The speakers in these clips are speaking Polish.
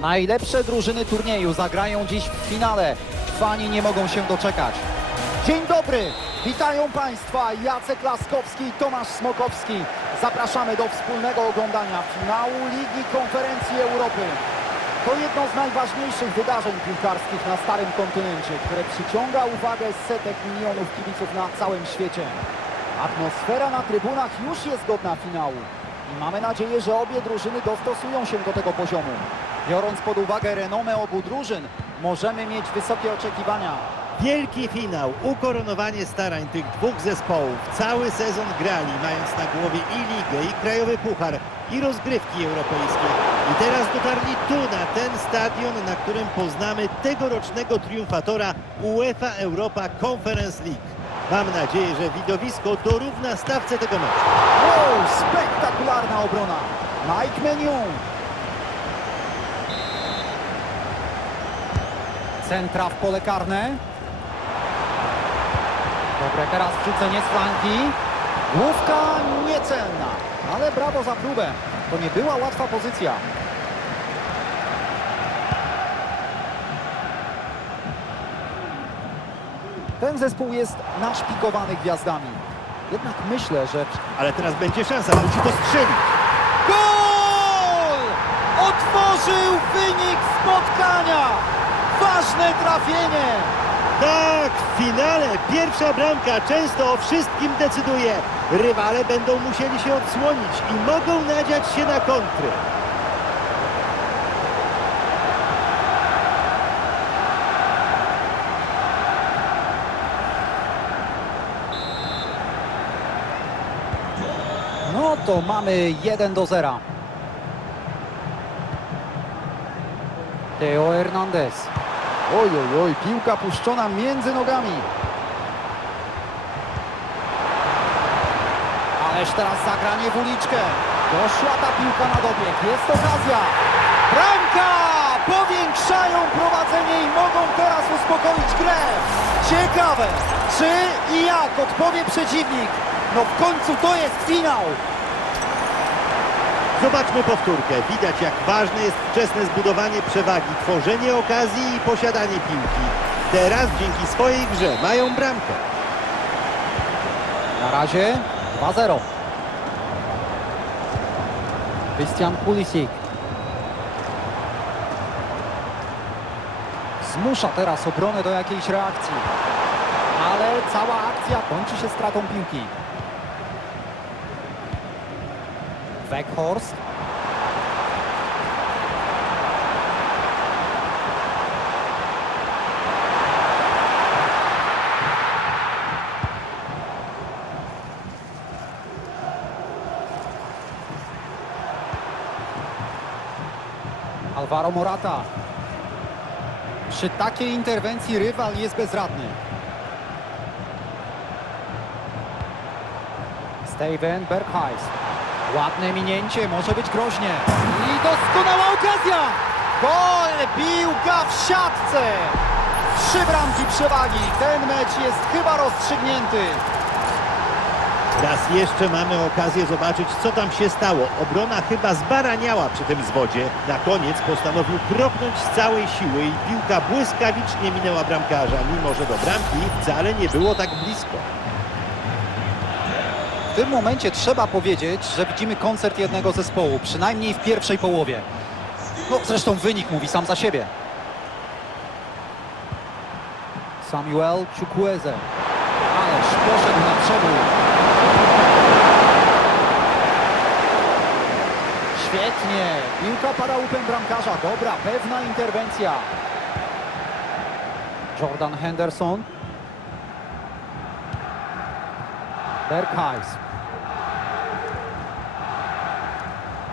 Najlepsze drużyny turnieju zagrają dziś w finale. Fani nie mogą się doczekać. Dzień dobry! Witają Państwa Jacek Laskowski i Tomasz Smokowski. Zapraszamy do wspólnego oglądania finału Ligi Konferencji Europy. To jedno z najważniejszych wydarzeń piłkarskich na Starym Kontynencie, które przyciąga uwagę setek milionów kibiców na całym świecie. Atmosfera na trybunach już jest godna finału mamy nadzieję, że obie drużyny dostosują się do tego poziomu. Biorąc pod uwagę renomę obu drużyn, możemy mieć wysokie oczekiwania. Wielki finał, ukoronowanie starań tych dwóch zespołów. Cały sezon grali, mając na głowie i ligę, i krajowy puchar, i rozgrywki europejskie. I teraz dotarli tu, na ten stadion, na którym poznamy tegorocznego triumfatora UEFA Europa Conference League. Mam nadzieję, że widowisko dorówna stawce tego meczu. Wow, spektakularna obrona. Mike Menion. Centra w pole karne. Dobre teraz wrzucenie z flanki. Główka niecelna, ale brawo za próbę. To nie była łatwa pozycja. Ten zespół jest naszpikowany gwiazdami. Jednak myślę, że Ale teraz będzie szansa, musi to strzelić. Gol! Otworzył wynik spotkania! Ważne trafienie! Tak, w finale pierwsza bramka często o wszystkim decyduje. Rywale będą musieli się odsłonić i mogą nadziać się na kontry. No to mamy 1 do 0. Teo Hernandez. Oj, oj, oj, piłka puszczona między nogami. Ależ teraz zagranie w uliczkę. Doszła ta piłka na dobieg. Jest okazja. Bramka! Powiększają prowadzenie i mogą teraz uspokoić grę. Ciekawe, czy i jak odpowie przeciwnik. No w końcu to jest finał. Zobaczmy powtórkę. Widać jak ważne jest wczesne zbudowanie przewagi, tworzenie okazji i posiadanie piłki. Teraz dzięki swojej grze mają bramkę. Na razie 2-0. Christian Pulisic. Zmusza teraz obronę do jakiejś reakcji. Ale cała akcja kończy się stratą piłki. Weghorst. Alvaro Morata. Przy takiej interwencji rywal jest bezradny. Steven Berghuis. Ładne minięcie, może być groźnie. I doskonała okazja! Gol! Piłka w siatce! Trzy bramki przewagi. Ten mecz jest chyba rozstrzygnięty. Raz jeszcze mamy okazję zobaczyć, co tam się stało. Obrona chyba zbaraniała przy tym zwodzie. Na koniec postanowił kropnąć z całej siły i piłka błyskawicznie minęła bramkarza, mimo że do bramki wcale nie było tak blisko. W tym momencie trzeba powiedzieć, że widzimy koncert jednego zespołu, przynajmniej w pierwszej połowie. No zresztą wynik mówi sam za siebie. Samuel Chukwueze. Ależ poszedł na przewód. Świetnie. Piłka pada łupem bramkarza. Dobra, pewna interwencja. Jordan Henderson. Berghuis.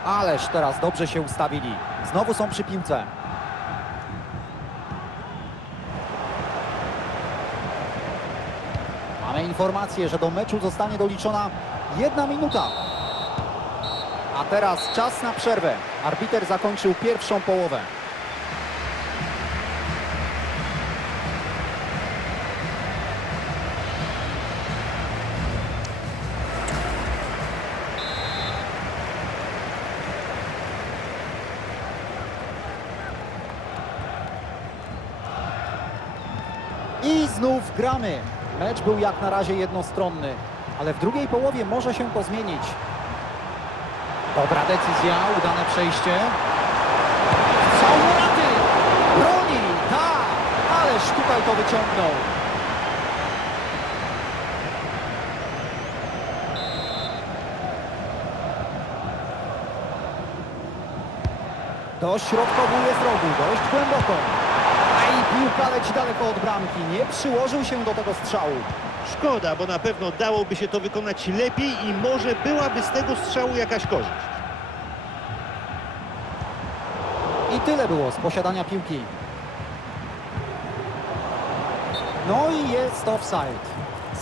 Ależ teraz dobrze się ustawili. Znowu są przy piłce. Mamy informację, że do meczu zostanie doliczona jedna minuta. A teraz czas na przerwę. Arbiter zakończył pierwszą połowę. I znów gramy. Mecz był jak na razie jednostronny, ale w drugiej połowie może się to zmienić. Dobra decyzja, udane przejście. Moraty! Broni! Tak! Ależ tutaj to wyciągnął. Dośrodkowuje z rogu, dość głęboko. Piłka leci daleko od bramki. Nie przyłożył się do tego strzału. Szkoda, bo na pewno dałoby się to wykonać lepiej i może byłaby z tego strzału jakaś korzyść. I tyle było z posiadania piłki. No i jest offside.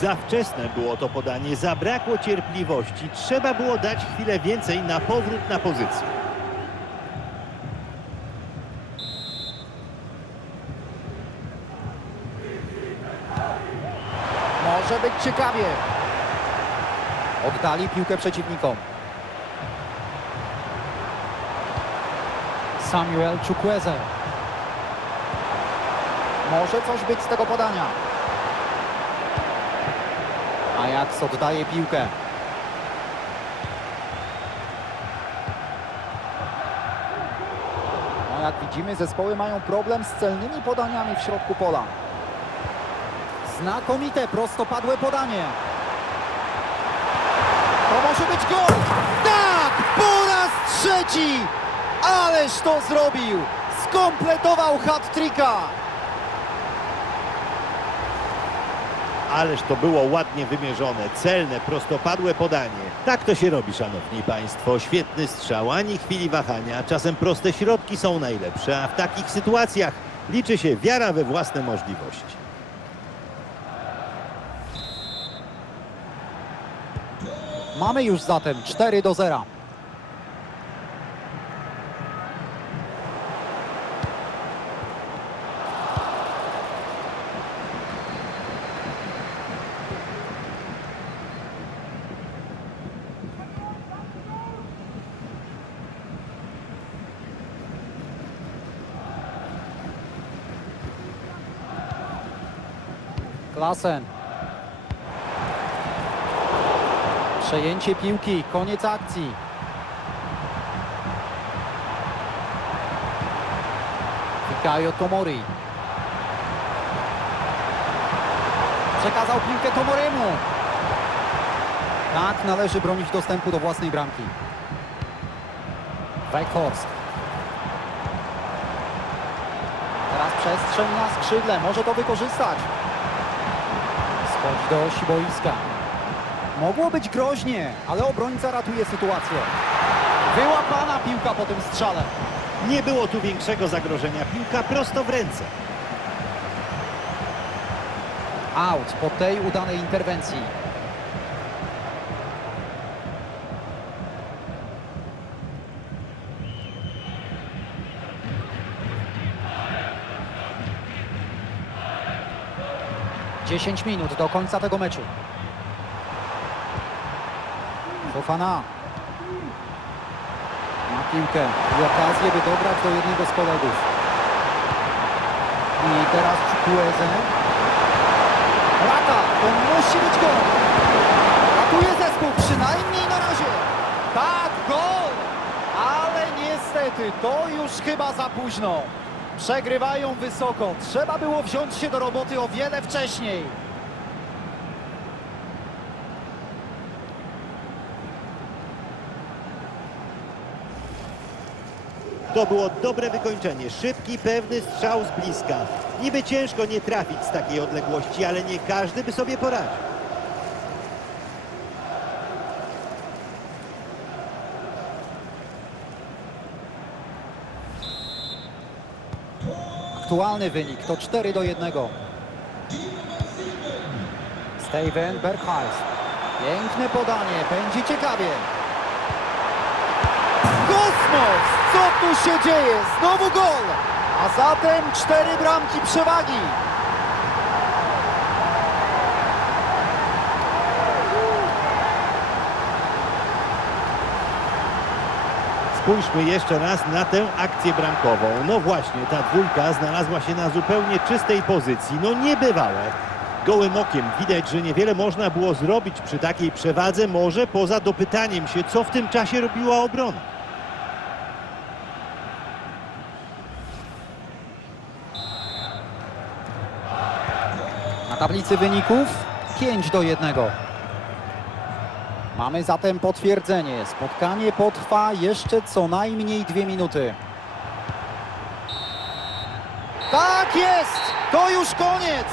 Za wczesne było to podanie, zabrakło cierpliwości. Trzeba było dać chwilę więcej na powrót na pozycję. Może być ciekawie. Oddali piłkę przeciwnikom. Samuel Chukwueze. Może coś być z tego podania. Ajax oddaje piłkę. No jak widzimy, zespoły mają problem z celnymi podaniami w środku pola. Znakomite, prostopadłe podanie. To może być gol! Tak! Po raz trzeci! Ależ to zrobił! Skompletował hat-tricka! Ależ to było ładnie wymierzone, celne, prostopadłe podanie. Tak to się robi, szanowni państwo. Świetny strzał, ani chwili wahania. Czasem proste środki są najlepsze, a w takich sytuacjach liczy się wiara we własne możliwości. Mamy już zatem 4 do 0. Klasen. Przejęcie piłki, koniec akcji. Fikayo Tomori. Przekazał piłkę Tomoremu. Tak należy bronić dostępu do własnej bramki. Weghorst. Teraz przestrzeń na skrzydle, może to wykorzystać. Schodzi do osi boiska. Mogło być groźnie, ale obrońca ratuje sytuację. Wyłapana piłka po tym strzale. Nie było tu większego zagrożenia. Piłka prosto w ręce. Out po tej udanej interwencji. Dziesięć minut do końca tego meczu. Fofana. Ma piłkę i okazję, by dobrać do jednego z kolegów. I teraz Chukwueze. Rata, to musi być gol. Ratuje zespół, przynajmniej na razie. Tak, gol! Ale niestety, to już chyba za późno. Przegrywają wysoko. Trzeba było wziąć się do roboty o wiele wcześniej. To było dobre wykończenie. Szybki, pewny strzał z bliska. Niby ciężko nie trafić z takiej odległości, ale nie każdy by sobie poradził. Aktualny wynik to 4 do 1. Steven Berghuis. Piękne podanie, będzie ciekawie. Kosmos! Co tu się dzieje? Znowu gol! A zatem cztery bramki przewagi. Spójrzmy jeszcze raz na tę akcję bramkową. No właśnie, ta dwójka znalazła się na zupełnie czystej pozycji. No niebywałe. Gołym okiem widać, że niewiele można było zrobić przy takiej przewadze, może poza dopytaniem się, co w tym czasie robiła obrona. Na tablicy wyników 5 do 1. Mamy zatem potwierdzenie. Spotkanie potrwa jeszcze co najmniej dwie minuty. Tak jest! To już koniec!